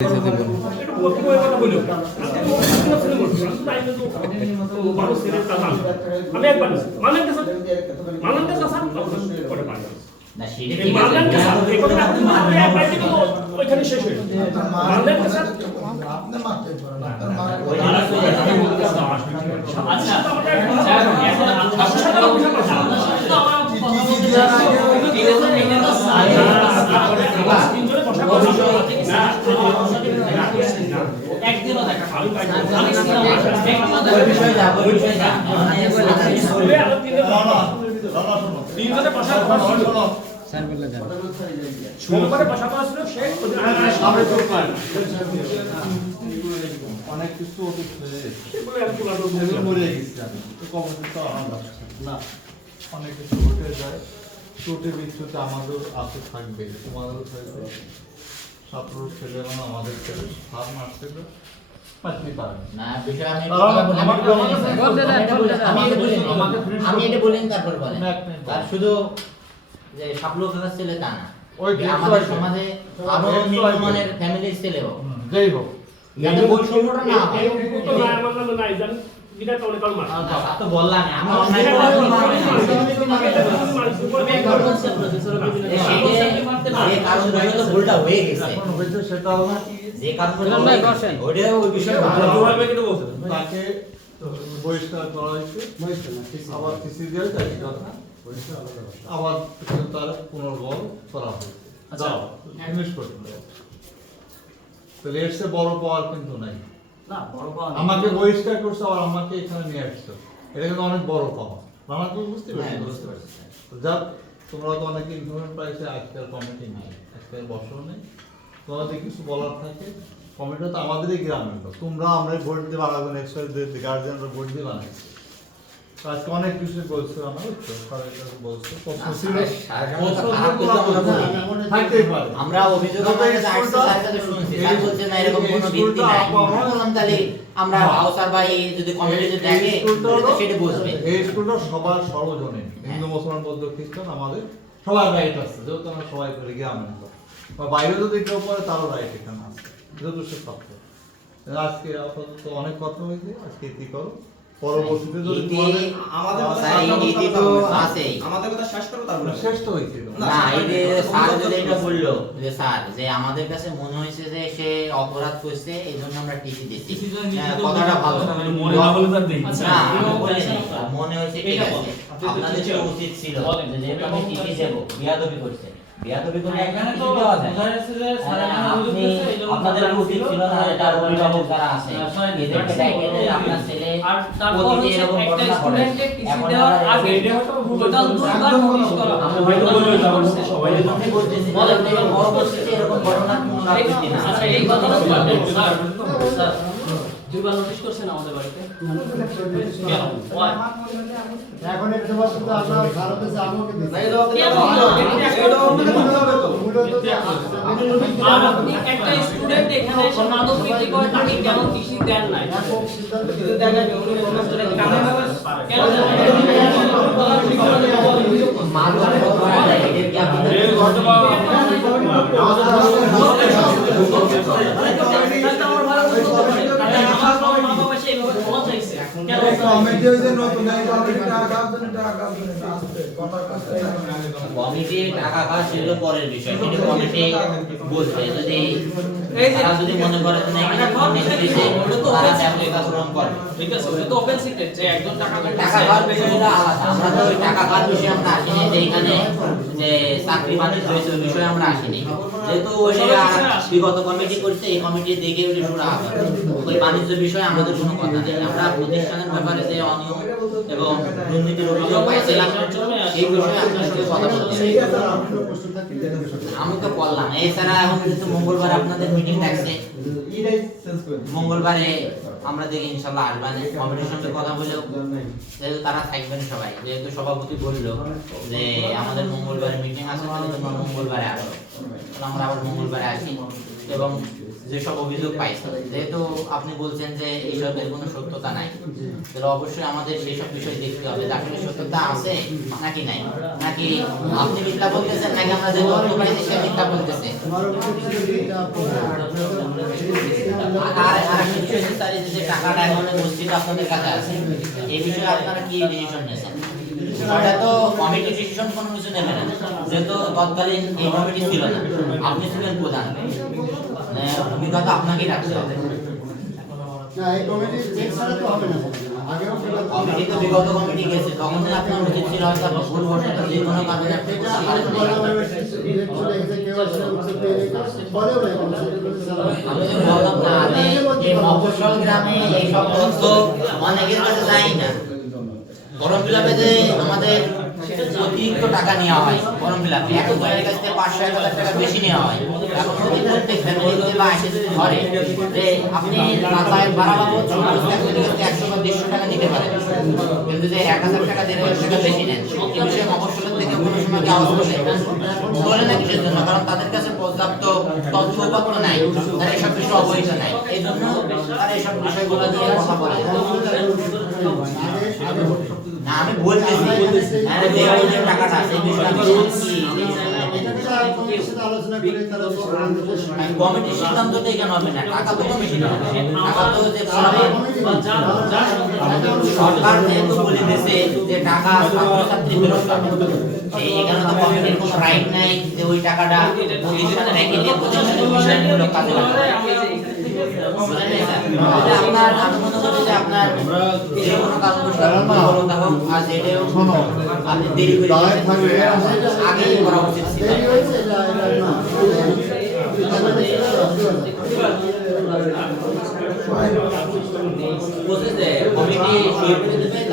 সাথে বলুন একটু বক্তব্যের কথা বলুন আমি একবার মানলেন তো স্যার করে পারবেন না সেটা এই ঠিক মানলেন তো স্যার আছে এই কথা আপনি মানলেন একবার থেকে ওইখানে শেষ হয়ে মানলেন তো স্যার আপনি মারতে পারেন আচ্ছা একদিনও দেখা তিনজনে বসা কথা ছিল স্যার বললে যান সোমবারে বসা কথা ছিল সে সামনে চোখ পায় অনেক কিছু অতীত হয়ে গেছে সেগুলো আর কি বলবো সেগুলো মরে গেছে আমি তো কবর তো না অনেক কিছু ঘটে যায় ছোটে বিচ্ছুতে আমাদের আছে থাকবে তোমাদেরও থাকবে ছাত্র ছেলে এবং আমাদের ছেলে ফার্ম আসছে পারতে পারে না বিষয় আমি আমাকে এটা বলেন তারপর বলেন না, আপনি বলেন। আর শুধু যে সব লোক ছেলে তা না ওই যে দেখতে আমাদের আসবে। সমাজে আরো দেখতে নিম্নমানের আসবে। ফ্যামিলির ছেলেও যাই হোক যাতে বৈষম্যটা না হয় তো না আমার নাম নাই জান বিদায় তাহলে কাল মার না, তা তো বললাম আমি অন্যায় করার কোনো মানে না। আমি একবার বলছি আপনাকে, যে কারণ বলে ভুলটা হয়ে গেছে এখন হয়েছে সেটা হলো যে কারণ ওইটা ওই বিষয়ে ভালো তাকে বহিষ্কার করা হয়েছে আবার কিছু দিয়ে তাই কথা আবার তার পুনর্বল করা হয়েছে যাও ফিনিশ করতে হবে তাহলে এর চেয়ে বড় পাওয়ার কিন্তু নাই আমাকে বহিষ্কার করছে আবার আমাকে এখানে নিয়ে আসছো এটা কিন্তু অনেক বড় পাওয়া আমার তো বুঝতে হ্যাঁ, পারছি বুঝতে পারছি। যাক তোমরা তো অনেকে ইনফরমেশন পাইছে আজকের কমিটি নেই আজকের বছর নেই তোমাদের কিছু বলার থাকে কমিটিটা তো আমাদেরই গ্রামের লোক তোমরা আমরা ভোট দিয়ে বানাবেন এক্সট্রা গার্জিয়ানরা ভোট দিয়ে বানাইছে তো আজকে অনেক কিছু বলছো আমরা বুঝছো বলছো প্রশ্ন ছিল থাকতেই পারে আমরা অভিযোগ আমাদের কাছে আসছে স্যারের কাছে শুনছি স্যার বলছে না এরকম কোনো ভিত্তি নাই বললাম তাহলে আমরা হাউসার ভাই যদি কমিটিতে দেখে তাহলে তো সেটা বুঝবে এই স্কুলটা সবার সর্বজনীন হিন্দু মুসলমান বৌদ্ধ খ্রিস্টান আমাদের সবার রাইট আছে যেহেতু আমরা সবাই করে গ্রামের লোক বা বাইরে যদি কেউ পড়ে তারও রাইট এখানে আছে যেহেতু সে ছাত্র আজকে আপাতত অনেক কথা হয়েছে আজকে এটি করো পরবর্তীতে যদি তোমাদের স্যার এই নীতি তো আছেই আমাদের কথা শেষ করো তারপরে শেষ তো হয়েছিল না এই যে স্যার যদি এটা বললো যে স্যার যে আমাদের কাছে মনে হয়েছে যে সে অপরাধ করছে এই জন্য আমরা টিসি দিচ্ছি কথাটা ভালো মনে না হলে তার দেই না আমি বলিনি মনে হয়েছে ঠিক আছে আপনাদের তো উচিত ছিল যে যেহেতু আমি টিসি দেবো বিয়াদবি করছে বিয়াদবি করলে এখানে তো দেওয়া যায় আপনি আপনাদের উচিত ছিল না যে তার অভিভাবক যারা আছে এদেরকে ডাইকে যে আপনার ছেলে আর তারপর প্রতিদিন হচ্ছে এরকম একটা ঘটনা ঘটে স্টুডেন্টের টিসি এখন দেওয়ার আমরা আগে টোটাল দুইবার নোটিশ করা আমরা হয়তো বলতে সবাই এরকম বলতেছি বলেন যে পরবর্তীতে এরকম ঘটনা পুনরাবৃত্তি না আচ্ছা এই কথাটা বলবেন স্যার স্যার দুইবার নোটিশ করছেন আমাদের বাড়িতে কেন Why? এখন একটা বছর তো আমরা ভারতে যাবো কি আর আপনি একটা স্টুডেন্ট এখানে এসে মাদক বিক্রি করে তাকে কেন টিসি দেন নাই কেন এদেরকে আপনাদের কমিটি হইছে নতুন এই কমিটি টাকা কাটছেন আসছে কথা কাটছে কমিটি টাকা কাজ সেগুলো পরের বিষয় কিন্তু কমিটি বলছে যদি তারা যদি মনে করে যে না এখানে নির্দিষ্ট তারা ব্যবসায়িক আচরণ করে ঠিক আছে ওটা তো ওপেন সিক্রেট যে একজন টাকা টাকা খাওয়ার বিষয়টা আলাদা আমরা তো ওই টাকা খাওয়ার বিষয়ে আমরা আসিনি যে এখানে যে চাকরি বাণিজ্য হয়েছে ওই বিষয়ে আমরা আসিনি যেহেতু ওই বিগত কমিটি করছে এই কমিটি দেখে ওই শুরু হবে ওই বাণিজ্য বিষয়ে আমাদের কোনো কথা নেই আমরা প্রতিষ্ঠানের ব্যাপারে যে অনিয়ম এবং দুর্নীতির অভিযোগ পাইছিলাম এই বিষয়ে আপনার সাথে কথা বলতে চাই আমি তো বললাম এছাড়া এখন যেহেতু মঙ্গলবার আপনাদের মিটিং থাকছে মঙ্গলবারে আমরা দেখি ইনশাআল্লাহ আসবেন কমিটির সঙ্গে কথা বলেও যেহেতু তারা থাকবেন সবাই যেহেতু সভাপতি বললো যে আমাদের মঙ্গলবারে মিটিং আছে তাহলে তোমরা মঙ্গলবারে আসো তাহলে আমরা আবার মঙ্গলবারে আসি এবং যেসব অভিযোগ পাইছেন, যেহেতু আপনি বলছেন যে এইসবের কোনো সত্যতা নাই, তাহলে অবশ্যই আমাদের সেই সব বিষয় দেখতে হবে যে আসলে সত্যতা আছে নাকি নাই, নাকি আপনি মিথ্যা বলতেছেন নাকি আমরা যে তথ্য পাইছি সে মিথ্যা বলতেছে। আর আরেকটা বিষয় হচ্ছে স্যার, এই যে টাকাটা এখন উপস্থিত আপনাদের কাছে আছে, এই বিষয়ে আপনারা কি ডিসিশন নিয়েছেন? এটা তো কমিটি ডিসিশন কোনো কিছু নেবে না, যেহেতু তৎকালীন এই কমিটি ছিল না, আপনি ছিলেন প্রধান, ভূমিকা তো আপনাকেই রাখতে হবে। কমিটি তো বিগত কমিটি গেছে, তখন আপনার উচিত ছিল হয়তো আপনার ভুল ঘটনা যে কোনো কারণে আপনি করতে পারেন নাই। আমি তো বললাম না, আমি এই মফস্বল গ্রামে এই সব তথ্য অনেকের কাছে যাই না। ফর্ম ফিলাপে যে আমাদের অতিরিক্ত টাকা নেওয়া হয়, ফর্ম ফিলাপে এখন বাইরের কাছ থেকে 500-1000 টাকা বেশি নেওয়া হয়। এখন যদি প্রত্যেক ফ্যামিলিতে বা এসে যদি ধরে যে আপনি যাতায়াত ভাড়া বাবদ 100 বা 150 টাকা দিতে পারেন, কিন্তু যে 1000 টাকা 1500 টাকা বেশি নেন, এই বিষয়ে মফস্বলের থেকে কোনো সময় কি আওয়াজ তোলে না? কিসের জন্য? কারণ তাদের কাছে পর্যাপ্ত তথ্য উপাত্ত নাই, তারা এসব বিষয়ে অবহিত নাই, এই জন্য তারা এসব বিষয়গুলো নিয়ে কথা বলে। না, আমি বলতেছি যে টাকাটা সেই বিষয়ে কমিটির সিদ্ধান্ত তো এখানে হবে না, টাকা তো কমিটি হবে, টাকা তো যে সরকার যেহেতু বলে দিয়েছে যে টাকা ছাত্রছাত্রী ফেরত পাবে, এখানে তো কমিটির কোনো রাইট নাই যে ওই টাকাটা প্রতিষ্ঠানে রেখে দিয়ে প্রতিষ্ঠানের বিষয়মূলক কাজে লাগাবে। আপনার আমি মনে করি যে আপনার যে কোনো কাজ আর যেটাও আপনি দেরি করে আগেই করা উচিত ছিল। কমিটি সই করে দেবে।